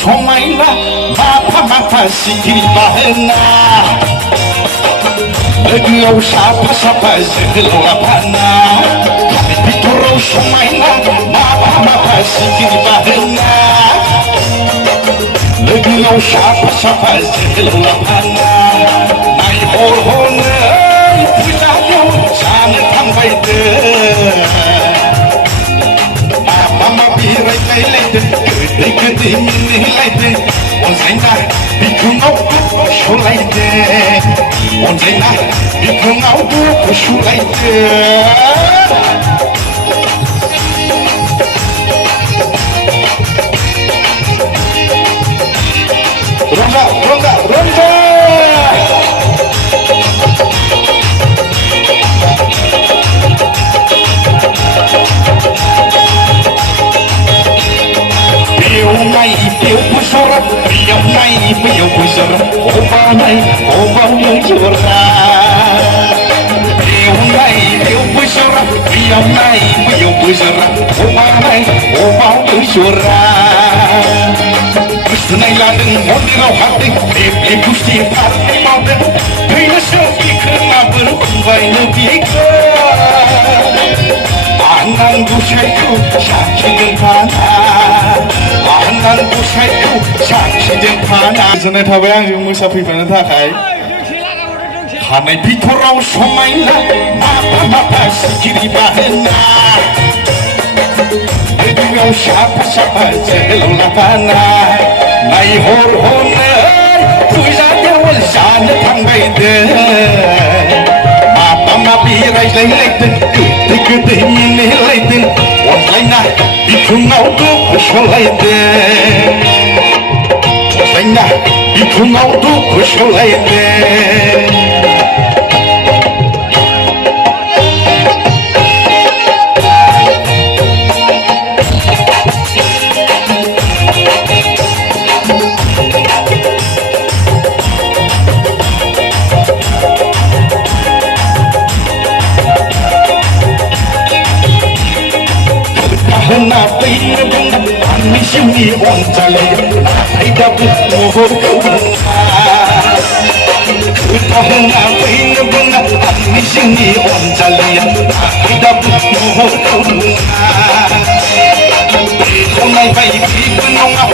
समायना माफा माफा सिखिरि बाहोना लोगोआव साफा साफा जोहोलाव लाफाना बिथराव समायना माफा माफा सिखिरि बाहोना लोगोआव साफा साफा जोहोलाव लाफाना नायहर हनै फुजायाव जानो थांबायदो रायज्लायलायदों गोदै गोदै मिनिलायदों अनजायना बिखुङाव दुखु सलायदों अनजायना बिखुङाव दुखु सलायदों रंजा रंजा रंजा Piu pusora, piu nai, piu pusora, oba nai, oba pusora. Piu nai, piu pusora, piu nai, piu pusora, oba nai, oba pusora. Kusunai ladeng, moderaw hating, bebe gusti partai maudeng, kaya sepi kena berubah lebihku. Angan busaiku, saksikan panah. आनंद साइखौ साखिजों फाना गोजोननाय थाबाय आंजों मोसाफैफानो थाखाय खानाय बिथराव समायना माफा माफा सिखिरि बाहोना लोगोआव साफा साफा जोहोलाव लाफाना नायहर हनै फुजायाव जानो थांबायदों माबा माबि रायज्लायलायदों गोदै गोदै मिनिलायदों अनज्लायना बिखुङाव दुखु सलायदों अनज्लायना बिखुङाव दुखु सलायदों Napain bang ani sini onjali aida mohor kauna napain bang ani sini onjali aida mohor kauna konai bai penonga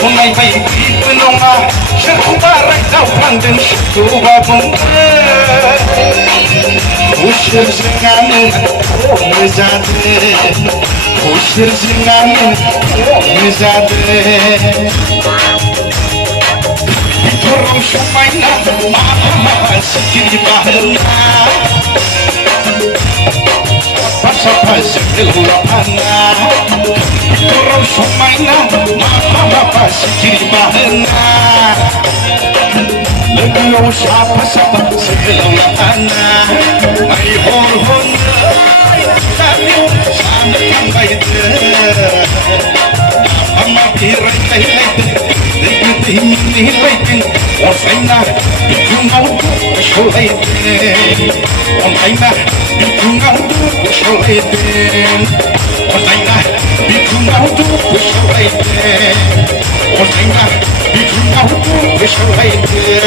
konai bai penonga serupa rakau pandeng serupa bangga usir sengamu oh mezade usir sengamu oh mezade bitorong समायना माफा माफा सिखिरि बाहोना साफा जोहोलाव लाफाना बिथराव समायना माफा माफा सिखिरि बाहोना लोगोआव साफा साफा जोहोलाव लाफाना नायहर हनै फुजायाव जानो थांबायदों माबा माबि रायज्लायलायदों गोदै गोदै मिनिलायदों अनज्लायना बिखुङाव दुखु सलायदों अनज्लायना बिखुङाव दुखु सलायदों अनज्लायना बिखुङाव दुखु सलायदों अनज्लायना बिखुङाव दुखु सलायदों